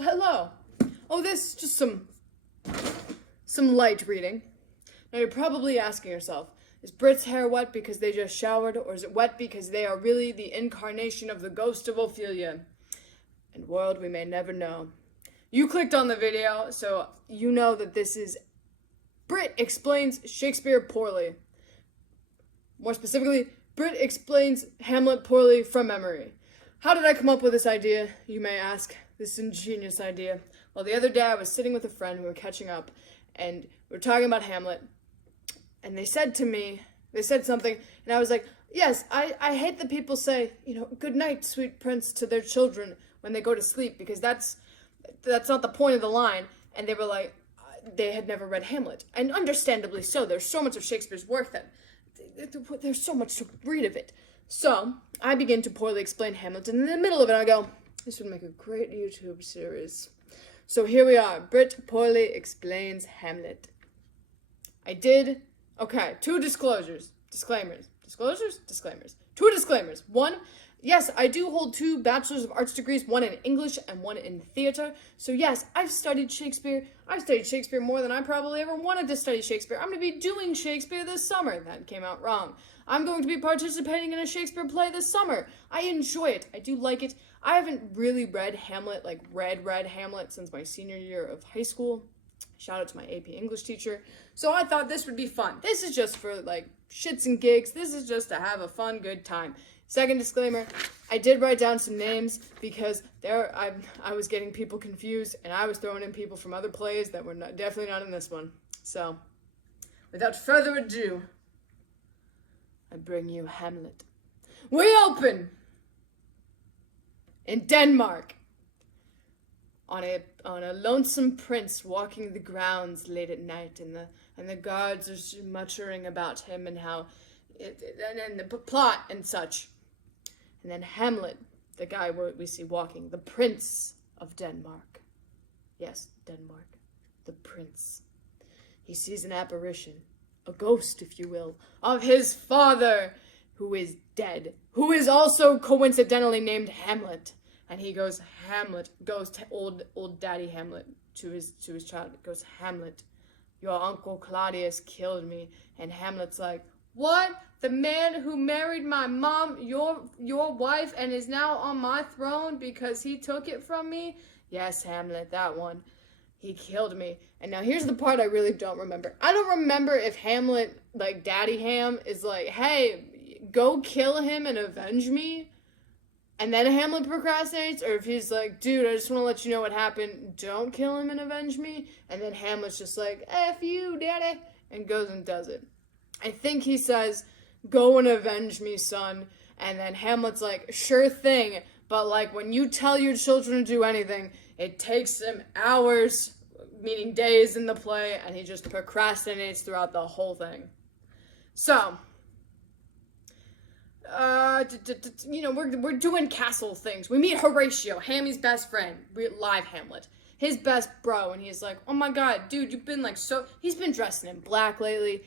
Oh, hello. Oh, this is just some light reading. Now you're probably asking yourself, is Britt's hair wet because they just showered, or is it wet because they are really the incarnation of the ghost of Ophelia? And world, we may never know. You clicked on the video, so you know that this is Britt explains Shakespeare poorly. More specifically, Britt explains Hamlet poorly from memory. How did I come up with this idea, you may ask? This ingenious idea. Well, the other day I was sitting with a friend, we were catching up, and we were talking about Hamlet, and they said something, and I was like, yes, I hate that people say, good night, sweet prince, to their children when they go to sleep, because that's not the point of the line. And they were like, they had never read Hamlet, and understandably so. There's so much of Shakespeare's work that there's so much to read of it. So I begin to poorly explain Hamlet, and in the middle of it I go, this would make a great YouTube series. So here we are. Britt poorly explains Hamlet. Two disclaimers. Two disclaimers. One, yes, I do hold 2 Bachelors of Arts degrees, one in English and one in theater. So yes, I've studied Shakespeare. I've studied Shakespeare more than I probably ever wanted to study Shakespeare. I'm going to be doing Shakespeare this summer. That came out wrong. I'm going to be participating in a Shakespeare play this summer. I enjoy it. I do like it. I haven't really read Hamlet, read Hamlet since my senior year of high school. Shout out to my AP English teacher. So I thought this would be fun. This is just for shits and gigs. This is just to have a fun, good time. Second disclaimer, I did write down some names because I was getting people confused, and I was throwing in people from other plays that were definitely not in this one. So, without further ado, I bring you Hamlet. We open in Denmark on a lonesome prince walking the grounds late at night, and the guards are muttering about him and how and the plot and such. And then Hamlet, the guy we see walking, the Prince of Denmark. Yes, Denmark. The Prince. He sees an apparition, a ghost, if you will, of his father, who is dead, who is also coincidentally named Hamlet. And he goes, old daddy Hamlet to his child, goes, Hamlet, your uncle Claudius killed me. And Hamlet's like, what? The man who married my mom, your wife, and is now on my throne because he took it from me? Yes, Hamlet, that one. He killed me. And now here's the part I really don't remember. I don't remember if Hamlet, Daddy Ham, is like, hey, go kill him and avenge me. And then Hamlet procrastinates, or if he's like, dude, I just want to let you know what happened. Don't kill him and avenge me. And then Hamlet's just like, F you, daddy, and goes and does it. I think he says, go and avenge me, son. And then Hamlet's like, sure thing. But when you tell your children to do anything, it takes them hours, meaning days in the play, and he just procrastinates throughout the whole thing. So, we're doing castle things. We meet Horatio, Hammy's best friend, live Hamlet. His best bro, and he's like, oh my god, dude, you've been he's been dressing in black lately.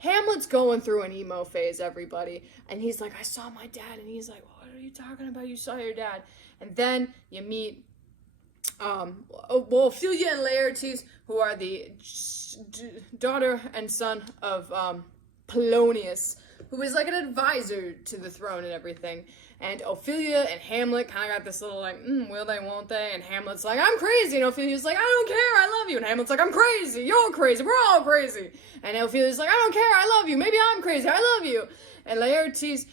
Hamlet's going through an emo phase, everybody. And he's like, I saw my dad, and he's like, what are you talking about? You saw your dad. And then you meet, Ophelia and Laertes, who are the daughter and son of, Polonius, who is an advisor to the throne and everything. And Ophelia and Hamlet kind of got this little will they, won't they? And Hamlet's like, I'm crazy. And Ophelia's like, I don't care, I love you. And Hamlet's like, I'm crazy, you're crazy, we're all crazy. And Ophelia's like, I don't care, I love you. Maybe I'm crazy, I love you. And Laertes,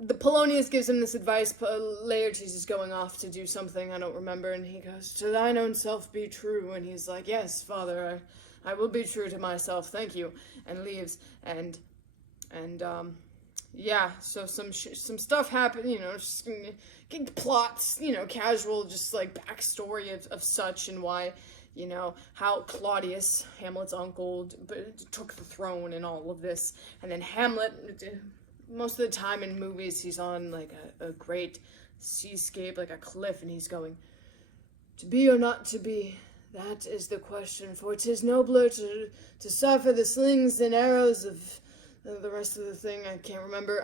the Polonius gives him this advice. Laertes is going off to do something, I don't remember. And he goes, to thine own self be true. And he's like, yes, father, I will be true to myself, thank you. And leaves. And yeah, so some stuff happened, just plots, casual, just backstory of such, and why, how Claudius, Hamlet's uncle, took the throne and all of this. And then Hamlet, most of the time in movies, he's on a great seascape, a cliff, and he's going, to be or not to be, that is the question, for 'tis nobler to suffer the slings and arrows of the rest of the thing, I can't remember.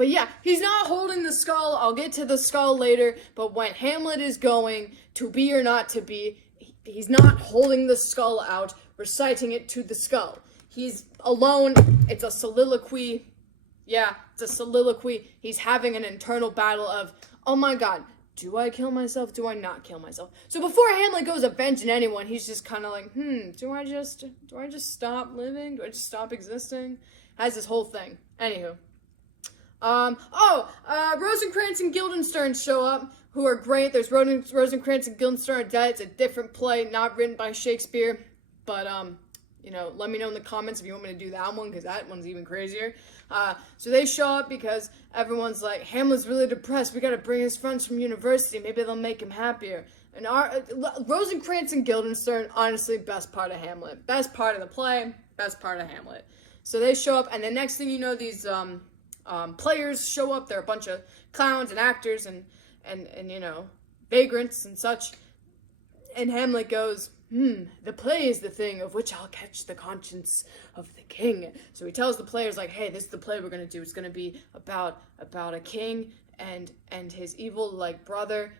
But yeah, he's not holding the skull. I'll get to the skull later. But when Hamlet is going to be or not to be, he's not holding the skull out, reciting it to the skull. He's alone. It's a soliloquy. Yeah, it's a soliloquy. He's having an internal battle of, oh my god, do I kill myself? Do I not kill myself? So before Hamlet goes avenging anyone, he's just kind of like, do I just stop living? Do I just stop existing? Has this whole thing. Anywho. Rosencrantz and Guildenstern show up, who are great. There's Rosencrantz and Guildenstern are dead. It's a different play, not written by Shakespeare. But, let me know in the comments if you want me to do that one, because that one's even crazier. So they show up because everyone's like, Hamlet's really depressed. We gotta bring his friends from university. Maybe they'll make him happier. And Rosencrantz and Guildenstern, honestly, best part of Hamlet. Best part of the play, best part of Hamlet. So they show up, and the next thing you know, these, players show up. They're a bunch of clowns and actors and vagrants and such. And Hamlet goes, the play is the thing of which I'll catch the conscience of the king. So he tells the players, like, hey, this is the play we're going to do. It's going to be about a king and his evil, like, brother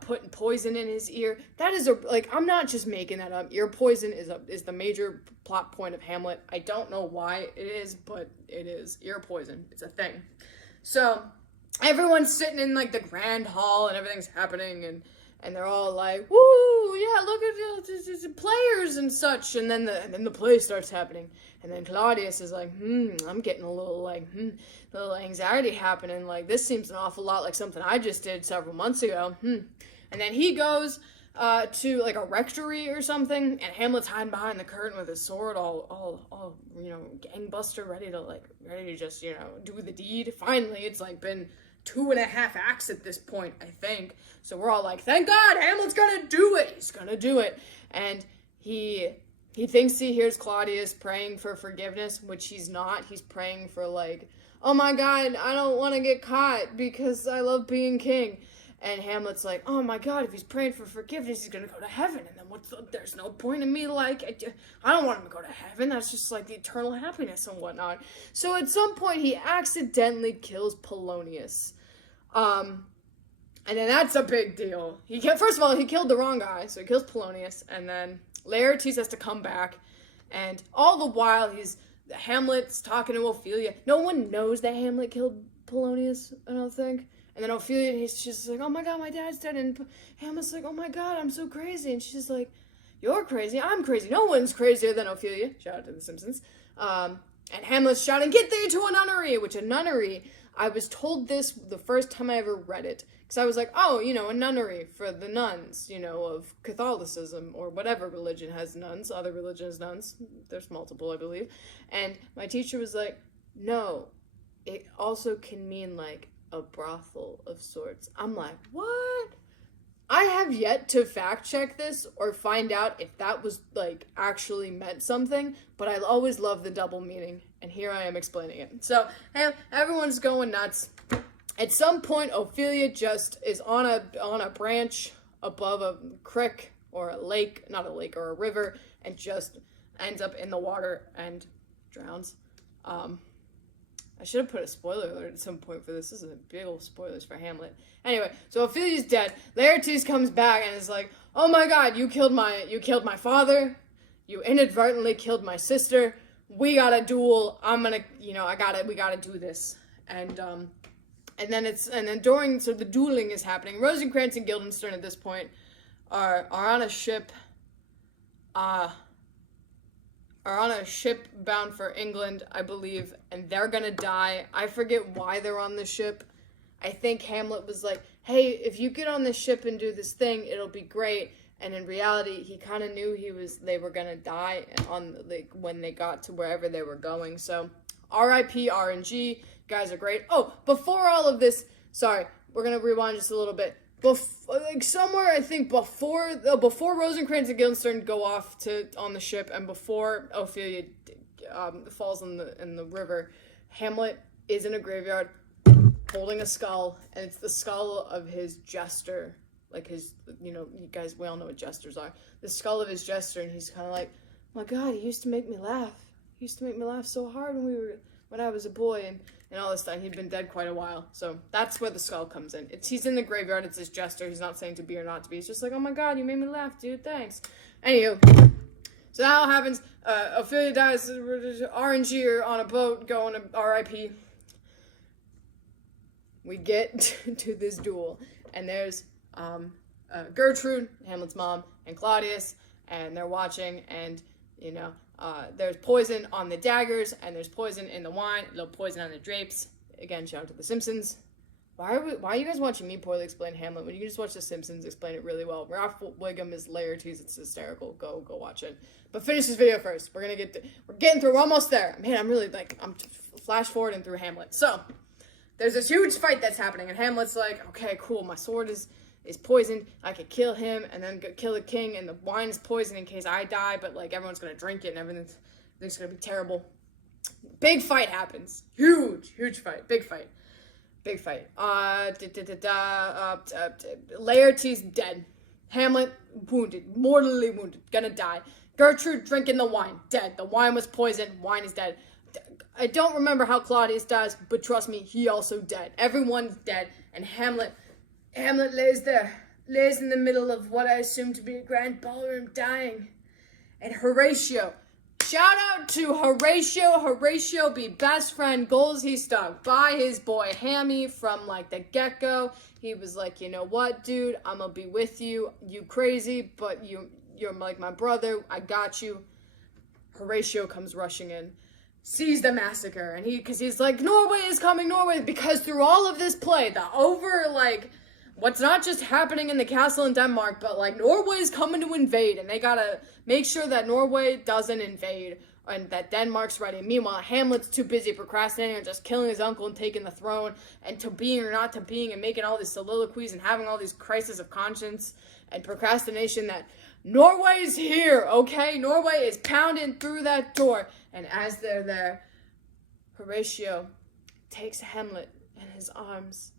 putting poison in his ear. That is I'm not just making that up. Ear poison is the major plot point of Hamlet. I don't know why it is, but it is. Ear poison. It's a thing. So everyone's sitting in, like, the grand hall and everything's happening, and they're all like, woo, yeah, look at the players and such. And then the play starts happening. And then Claudius is like, I'm getting a little anxiety happening. Like, this seems an awful lot like something I just did several months ago. And then he goes to, like, a rectory or something, and Hamlet's hiding behind the curtain with his sword, all gangbuster, ready to just, do the deed. Finally, it's, like, been 2.5 acts at this point, I think. So we're all like, thank God, Hamlet's gonna do it. He's gonna do it. And he thinks he hears Claudius praying for forgiveness, which he's not. He's praying for, like, oh my God, I don't want to get caught because I love being king. And Hamlet's like, oh my God, if he's praying for forgiveness, he's gonna go to heaven. And then there's no point in me, like, I don't want him to go to heaven. That's just, like, the eternal happiness and whatnot. So at some point, he accidentally kills Polonius. And then that's a big deal. First of all, he killed the wrong guy, so he kills Polonius, and then Laertes has to come back, and all the while Hamlet's talking to Ophelia. No one knows that Hamlet killed Polonius, I don't think. And then Ophelia, he's just like, oh my God, my dad's dead, and Hamlet's like, oh my God, I'm so crazy, and she's like, you're crazy, I'm crazy, no one's crazier than Ophelia. Shout out to The Simpsons. And Hamlet's shouting, get thee to a nunnery, which a nunnery, I was told this the first time I ever read it, because I was like, oh, a nunnery for the nuns, of Catholicism, or whatever religion has nuns, other religion has nuns, there's multiple, I believe, and my teacher was like, no, it also can mean, like, a brothel of sorts. I'm like, what? I have yet to fact check this or find out if that was, like, actually meant something, but I always love the double meaning, and here I am explaining it. So, hey, everyone's going nuts. At some point, Ophelia just is on a branch above a creek or a lake, not a lake, or a river, and just ends up in the water and drowns. I should have put a spoiler alert at some point for this. This is a big old spoilers for Hamlet. Anyway, so Ophelia's dead. Laertes comes back and is like, oh my God, you killed my father. You inadvertently killed my sister. We got a duel. We gotta do this. And then the dueling is happening. Rosencrantz and Guildenstern at this point are on a ship, bound for England, I believe, and they're gonna die. I forget why they're on the ship. I think Hamlet was like, hey, if you get on this ship and do this thing, it'll be great. And in reality, he kind of knew they were gonna die when they got to wherever they were going. So, R.I.P. RNG, guys are great. Oh, before all of this, sorry, we're gonna rewind just a little bit. Somewhere, I think, before Rosencrantz and Guildenstern go off on the ship, and before Ophelia falls in the river, Hamlet is in a graveyard holding a skull, and it's the skull of his jester, like his, you guys, we all know what jesters are. The skull of his jester, and he's kind of like, my God, he used to make me laugh. He used to make me laugh so hard when we were when I was a boy, and all this stuff. He'd been dead quite a while. So that's where the skull comes in. He's in the graveyard. It's his jester. He's not saying to be or not to be. He's just like, oh my god, you made me laugh, dude. Thanks. Anywho. So that all happens. Ophelia dies. RNG on a boat going to R.I.P. We get to this duel. And there's Gertrude, Hamlet's mom, and Claudius. And they're watching. And, there's poison on the daggers, and there's poison in the wine, a little poison on the drapes. Again, shout out to The Simpsons. Why are you guys watching me poorly explain Hamlet when you can just watch The Simpsons explain it really well? Ralph Wiggum is Laertes. It's hysterical. Go watch it. But finish this video first. We're getting through. We're almost there. Man, I'm flash forwarding through Hamlet. So there's this huge fight that's happening, and Hamlet's like, okay, cool. My sword is poisoned. I could kill him and then kill the king, and the wine is poisoned in case I die, but like everyone's gonna drink it and everything's gonna be terrible. Big fight happens. Huge fight. Big fight. Laertes dead. Hamlet wounded, mortally wounded, gonna die. Gertrude drinking the wine, dead. The wine was poisoned. Wine is dead. I don't remember how Claudius dies, but trust me, he also dead. Everyone's dead, and Hamlet lays in the middle of what I assume to be a grand ballroom dying. And Horatio, shout out to Horatio be best friend, goals he stuck by his boy Hammy from like the get-go. He was like, you know what, dude, I'm gonna be with you, you crazy, but you're like my brother, I got you. Horatio comes rushing in, sees the massacre, and because he's like, Norway is coming, because through all of this play, what's not just happening in the castle in Denmark, but like Norway's coming to invade, and they gotta make sure that Norway doesn't invade and that Denmark's ready. Meanwhile, Hamlet's too busy procrastinating and just killing his uncle and taking the throne, and to being or not to being, and making all these soliloquies and having all these crises of conscience and procrastination that Norway's here, okay? Norway is pounding through that door. And as they're there, Horatio takes Hamlet in his arms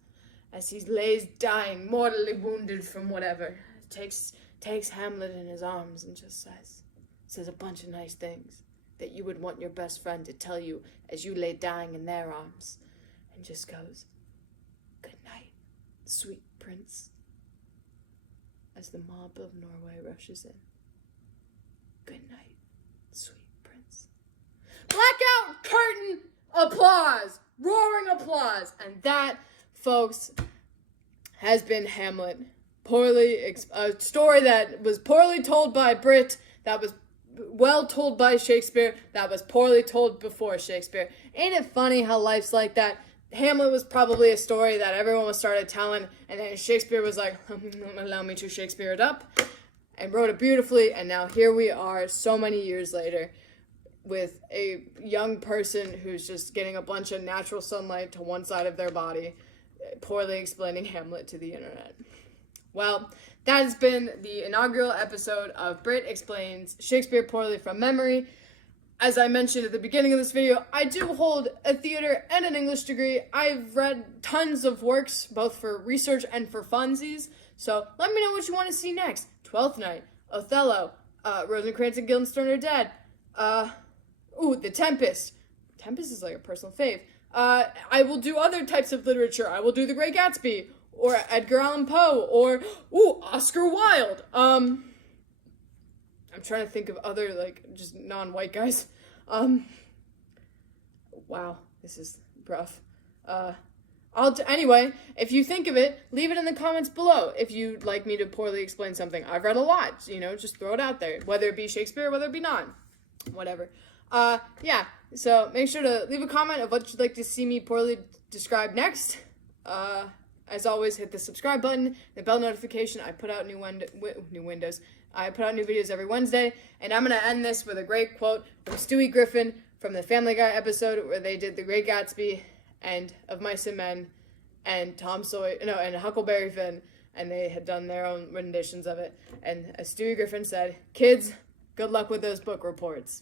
as he lays dying, mortally wounded from whatever, takes Hamlet in his arms and just says a bunch of nice things that you would want your best friend to tell you as you lay dying in their arms, and just goes, good night, sweet prince, as the mob of Norway rushes in. Good night, sweet prince. Blackout curtain applause, roaring applause, and that, folks, has been Hamlet. A story that was poorly told by Britt, that was well told by Shakespeare, that was poorly told before Shakespeare. Ain't it funny how life's like that? Hamlet was probably a story that everyone was started telling, and then Shakespeare was like, allow me to Shakespeare it up, and wrote it beautifully, and now here we are so many years later with a young person who's just getting a bunch of natural sunlight to one side of their body, poorly explaining Hamlet to the internet. Well, that has been the inaugural episode of Britt Explains Shakespeare Poorly from Memory. As I mentioned at the beginning of this video, I do hold a theater and an English degree. I've read tons of works, both for research and for funsies, so let me know what you want to see next. Twelfth Night, Othello, Rosencrantz and Guildenstern are dead, The Tempest. Tempest is like a personal fave. I will do other types of literature. I will do The Great Gatsby, or Edgar Allan Poe, or, Oscar Wilde. I'm trying to think of other, just non-white guys. Wow, this is rough. Anyway, if you think of it, leave it in the comments below if you'd like me to poorly explain something. I've read a lot, just throw it out there. Whether it be Shakespeare, whether it be not. Whatever. Yeah, so make sure to leave a comment of what you'd like to see me poorly describe next. As always, hit the subscribe button, the bell notification. I put out new videos every Wednesday, and I'm going to end this with a great quote from Stewie Griffin from the Family Guy episode where they did The Great Gatsby and Of Mice and Men and and Huckleberry Finn, and they had done their own renditions of it. And as Stewie Griffin said, kids, good luck with those book reports.